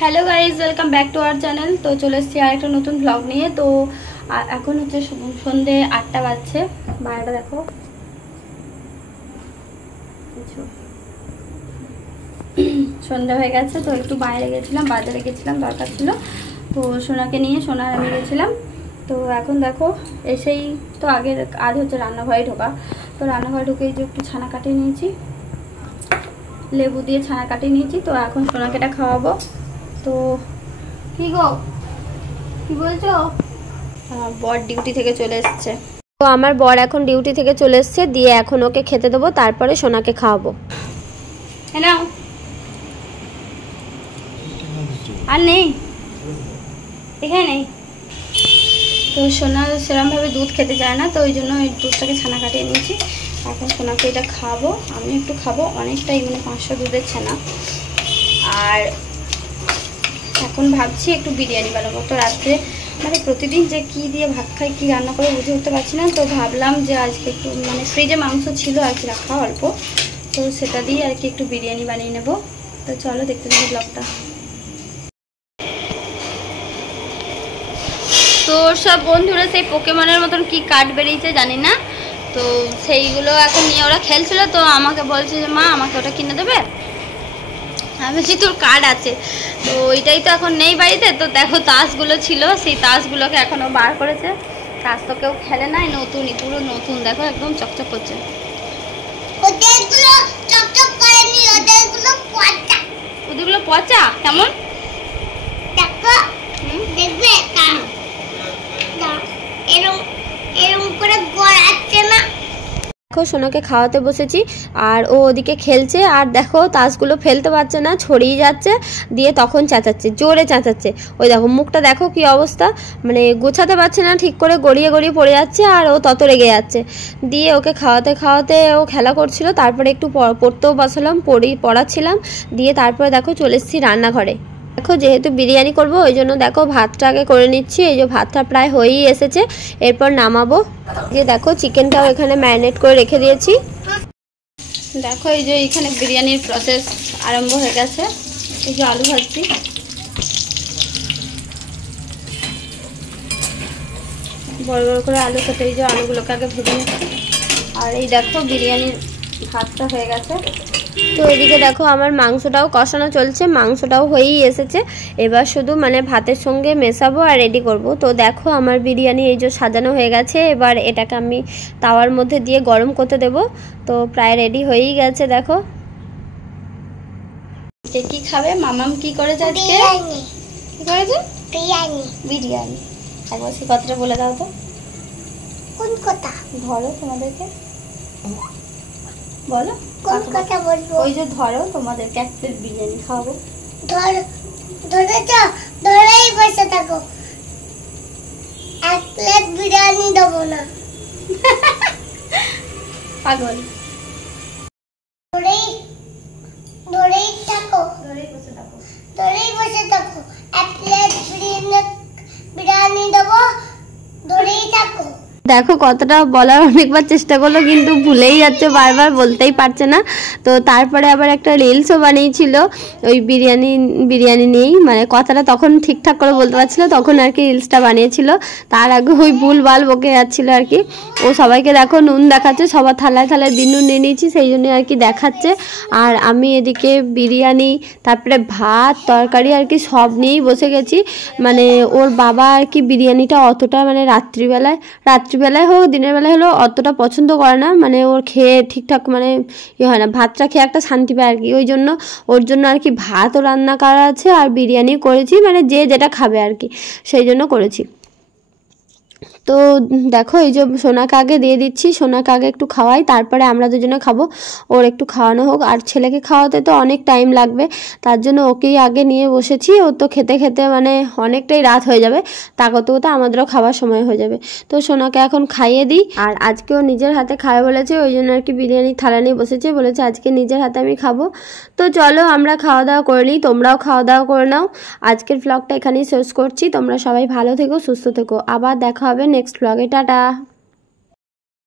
Hello guys welcome back to our channel. तो चले एसेছি আর একটা নতুন ব্লগ নিয়ে। তো এখন হচ্ছে সন্ধ্যে 8টা বাজছে। বাইরেটা দেখো, সন্ধ্যা হয়ে গেছে। তো একটু বাইরে গেছিলাম, বাজারে গেছিলাম, দরকার ছিল। তো সোনাকে নিয়ে সোনার আমি গেছিলাম। তো এখন দেখো এসেই তো আজ হচ্ছে রান্নাঘরে ঢোকা। তো রান্নাঘরে ঢুকেই যে একটু ছানা কাটিয়ে নিয়েছি, লেবু দিয়ে ছানা কাটিয়ে নিয়েছি। তো এখন সোনাকে এটা খাওয়াবো। তো কি গো, কি বলছো? বর ডিউটি থেকে চলে এসছে। তো আমার বর এখন ডিউটি থেকে চলে এসছে, দিয়ে এখন ওকে খেতে দেবো, তারপরে সোনাকে খাওয়াবো। নাও, আর নেই, এখানে নেই। তো সোনা সেরকমভাবে দুধ খেতে চায় না, তো ওই জন্য ওই দুধটাকে ছানা কাটিয়ে নিয়েছি। এখন সোনাকে এটা খাবো, আমি একটু খাবো, অনেকটাই মানে 500 দুধের ছানা। আর এখন ভাবছি একটু বিরিয়ানি বানাবো। তো রাত্রে মানে প্রতিদিন যে কি দিয়ে ভাত খাই, কি রান্না করে বুঝে উঠতে পারছি না। তো ভাবলাম যে আজকে একটু মানে ফ্রিজে মাংস ছিল আর কি রাখা অল্প, তো সেটা দিয়ে আর কি একটু বিরিয়ানি বানিয়ে নেব। তো চলো দেখতে থাকো ব্লগটা। তো সব বন্ধুরা সেই পোকেমনের মতন কি কার্ড বেরিয়েছে জানি না, তো সেইগুলো এখন নিয়ে ওরা খেলছিল। তো আমাকে বলছে যে মা আমাকে ওটা কিনে দেবে। আমি বলছি তোর কার্ড আছে, তো ওইটাই তো এখন নেই বাড়িতে। তো দেখো তাসগুলো ছিল, সেই তাসগুলোকে এখনও বার করেছে। তাস তো কেউ খেলে নাই, নতুনই, পুরো নতুন। দেখো একদম চকচক করছে। ওদেরগুলো পচা কেমন দেখবে, এরকম করে গড়াচ্ছে না। দেখো সোনাকে খাওয়াতে বসেছি আর ও ওদিকে খেলছে। আর দেখো তাসগুলো ফেলতে পারছে না, ছড়িয়ে যাচ্ছে, দিয়ে তখন চেঁচাচ্ছে, জোরে চেঁচাচ্ছে। ওই দেখো মুখটা দেখো কি অবস্থা, মানে গোছাতে পারছে না ঠিক করে, গড়িয়ে গড়িয়ে পড়ে যাচ্ছে। আর ও তত রেগে যাচ্ছে। দিয়ে ওকে খাওয়াতে খাওয়াতে ও খেলা করছিল, তারপরে একটু পড়তেও বসালাম, পড়াচ্ছিলাম। দিয়ে তারপরে দেখো চলে এসেছি রান্নাঘরে। দেখো যেহেতু বিরিয়ানি করব ওই জন্য দেখো ভাতটা আগে করে নিচ্ছি। এই যে ভাতটা প্রায় হয়েই এসেছে, এরপর নামাবো। যে দেখো চিকেনটাও এখানে ম্যারিনেট করে রেখে দিয়েছি। দেখো এই যে এখানে বিরিয়ানির প্রসেস আরম্ভ হয়ে গেছে। এই যে আলু ভাজছি, বড় বড় করে আলু কেটে এই যে আলুগুলোকে আগে ভেজে নিচ্ছি। আর এই দেখো বিরিয়ানির ভাতটা হয়ে গেছে। তো এদিকে দেখো আমার মাংসটাও কষানো চলছে, মাংসটাও হয়েই এসেছে। এবার শুধু মানে ভাতের সঙ্গে মেশাবো আর রেডি করব। তো দেখো আমার বিরিয়ানি এই যে সাজানো হয়ে গেছে। এবার এটাকে আমি তাওয়ার মধ্যে দিয়ে গরম করতে দেব। তো প্রায় রেডি হয়েই গেছে। দেখো কি খাবে মামাম, কি করেছে আজকে? কি করেছে? বিরিয়ানি। বিরিয়ানি। একবার সে কথাটা বলে দাও তো। কোন কথা? ধরো তোমাদেরকে বলো, কোন কথা বলবো? ওই যে ধরো তোমাদেরকে এক প্লেট বিরিয়ানি খাওয়াবো। ধরেই বসে থাকো, এক প্লেট বিরিয়ানি দেবো না। পাগল। ধরেই থাকো, এক প্লেট বিরিয়ানি দেবো, ধরেই থাকো। দেখো কতটা বলার অনেকবার চেষ্টা করলো, কিন্তু ভুলেই যাচ্ছে, বারবার বলতেই পারছে না। তো তারপরে আবার একটা রিলসও বানিয়েছিল ওই বিরিয়ানি নিয়েই, মানে কথাটা তখন ঠিকঠাক করে বলতে পারছিল, তখন আর কি রিলসটা বানিয়েছিল। তার আগে ওই ভুলভাল বকে যাচ্ছিল আর কি। ও সবাইকে দেখো নুন দেখাচ্ছে, সবার থালায় থালায় নুন নিয়ে নিয়েছি, সেই জন্য আর কি দেখাচ্ছে। আর আমি এদিকে বিরিয়ানি, তারপরে ভাত, তরকারি আর কি সব নিয়েই বসে গেছি। মানে ওর বাবা আর কি বিরিয়ানিটা অতটা মানে রাত্রিবেলায় হোক দিনের বেলায় হলেও অতটা পছন্দ করে না। মানে ওর খেয়ে ঠিকঠাক মানে ইয়ে হয় না, ভাতটা খেয়ে একটা শান্তি পায় আর কি। ওই জন্য ওর জন্য আর কি ভাতও রান্না করা আছে আর বিরিয়ানি করেছি, মানে যে যেটা খাবে আর কি, সেই জন্য করেছি। তো দেখো এই যে সোনাকে আগে দিয়ে দিচ্ছি, সোনাকে আগে একটু খাওয়াই, তারপরে আমরা দুজনে খাবো। ওর একটু খাওয়ানো হোক, আর ছেলেকে খাওয়াতে তো অনেক টাইম লাগবে, তার জন্য ওকেই আগে নিয়ে বসেছি। ও তো খেতে খেতে মানে অনেকটাই রাত হয়ে যাবে, তা করতে করতে আমাদেরও খাওয়ার সময় হয়ে যাবে। তো সোনাকে এখন খাইয়ে দিই। আর আজকেও নিজের হাতে খাবে বলেছে, ওই জন্য আর কি বিরিয়ানি থালা নিয়ে বসেছে, বলেছে আজকে নিজের হাতে আমি খাবো। তো চলো আমরা খাওয়া দাওয়া করে নিই, তোমরাও খাওয়া দাওয়া করে নাও। আজকের ব্লগটা এখানেই শেষ করছি। তোমরা সবাই ভালো থেকো, সুস্থ থেকো, আবার দেখা হবে নেক্সট ব্লগে। টাটা।